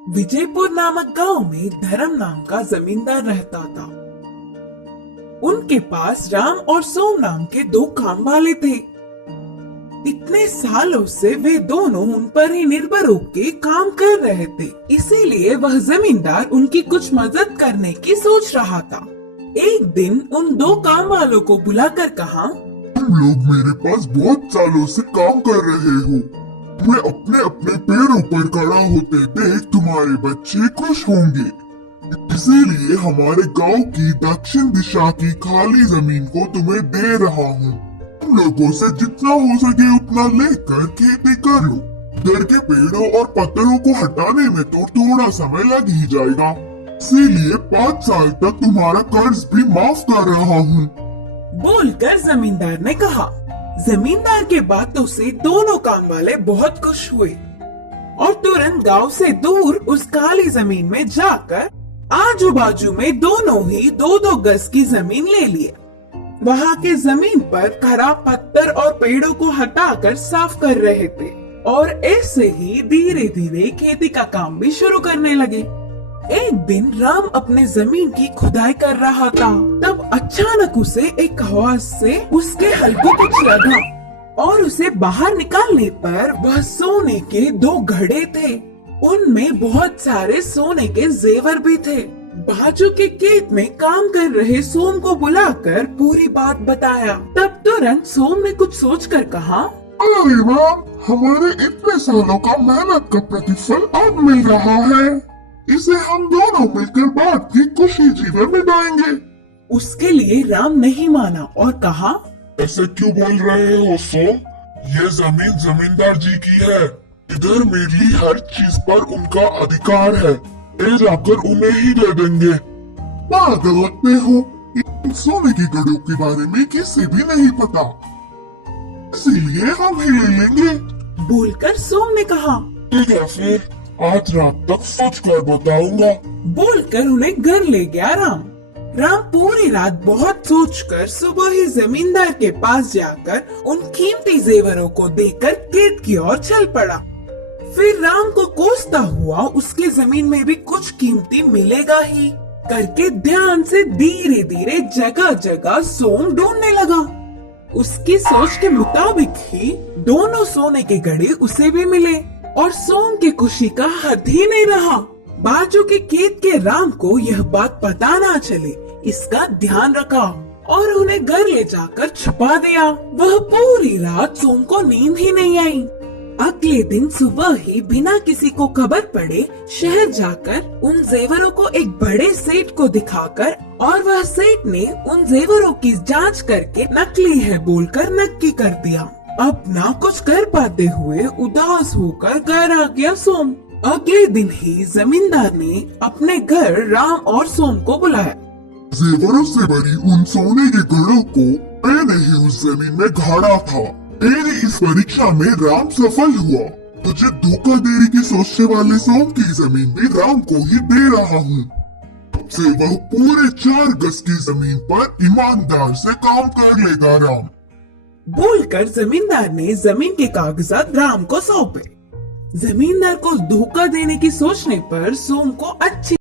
विजयपुर नामक गांव में धर्म नाम का जमींदार रहता था। उनके पास राम और सोम नाम के दो काम वाले थे। इतने सालों से वे दोनों उन पर ही निर्भर होकर काम कर रहे थे, इसीलिए वह जमींदार उनकी कुछ मदद करने की सोच रहा था। एक दिन उन दो काम वालों को बुलाकर कहा, तुम लोग मेरे पास बहुत सालों से काम कर रहे हो। मैं अपने अपने पैरों पर खड़ा होते देख तुम्हारे बच्चे खुश होंगे, इसीलिए हमारे गांव की दक्षिण दिशा की खाली जमीन को तुम्हें दे रहा हूँ। तुम लोगों से जितना हो सके उतना लेकर खेती कर लो। घर के पेड़ों और पत्थरों को हटाने में तो थोड़ा समय लग ही जाएगा, इसीलिए 5 साल तक तुम्हारा कर्ज भी माफ कर रहा हूँ। बोलकर जमींदार ने कहा। जमींदार के बातों से दोनों काम वाले बहुत खुश हुए और तुरंत गांव से दूर उस काली जमीन में जाकर आजू बाजू में दोनों ही 2-2 गज की जमीन ले लिए। वहां के जमीन पर खराब पत्थर और पेड़ों को हटाकर साफ कर रहे थे और ऐसे ही धीरे धीरे खेती का काम भी शुरू करने लगे। एक दिन राम अपने जमीन की खुदाई कर रहा था, तब अचानक उसे एक आवाज से उसके हल को कुछ लगा और उसे बाहर निकालने पर वह सोने के 2 घड़े थे। उनमें बहुत सारे सोने के जेवर भी थे। बाजू के खेत में काम कर रहे सोम को बुलाकर पूरी बात बताया। तब तुरंत सोम ने कुछ सोचकर कहा, अरे राम, हमारे इतने सालों का मेहनत का प्रतिफल अब मिल रहा है। इसे हम दोनों मिलकर बात की खुशी जीवन में डालेंगे। उसके लिए राम नहीं माना और कहा, ऐसे क्यों बोल रहे हो सोम? ये जमीन जमींदार जी की है। इधर मेरी हर चीज पर उनका अधिकार है। ले जाकर उन्हें ही दे देंगे। पागल लगते हो। इन सोने की घड़ों के बारे में किसी भी नहीं पता, इसीलिए हम ही ले लेंगे। बोलकर सोम ने कहा, ठीक है फिर, आज रात तक सोच कर बताऊंगा। बोलकर उन्हें घर ले गया राम। राम पूरी रात बहुत सोचकर सुबह ही जमींदार के पास जाकर उन कीमती जेवरों को देकर खेत की ओर चल पड़ा। फिर राम को कोसता हुआ उसकी जमीन में भी कुछ कीमती मिलेगा ही करके ध्यान से धीरे धीरे जगह जगह सोम ढूंढने लगा। उसकी सोच के मुताबिक ही दोनों सोने के घड़े उसे भी मिले और सोम की खुशी का हद ही नहीं रहा। बाजू के खेत के राम को यह बात पता ना चले, इसका ध्यान रखा और उन्हें घर ले जाकर छुपा दिया। वह पूरी रात सोम को नींद ही नहीं आई। अगले दिन सुबह ही बिना किसी को खबर पड़े शहर जाकर उन जेवरों को एक बड़े सेठ को दिखाकर और वह सेठ ने उन जेवरों की जांच करके नकली है बोलकर नक्की कर दिया। अब ना कुछ कर पाते हुए उदास होकर घर आ गया सोम। अगले दिन ही जमींदार ने अपने घर राम और सोम को बुलाया। जेवरों से भरी उन सोने के घड़ों को मैंने ही उस जमीन में गाड़ा था। मेरी इस परीक्षा में राम सफल हुआ। तुझे धोखा देने की सोचने वाले सोम की जमीन भी राम को ही दे रहा हूँ। अब से वह पूरे 4 गज की जमीन पर ईमानदार से काम कर लेगा। राम बोलकर जमींदार ने जमीन के कागजात राम को सौंपे। जमींदार को धोखा देने की सोचने पर सोम को अच्छी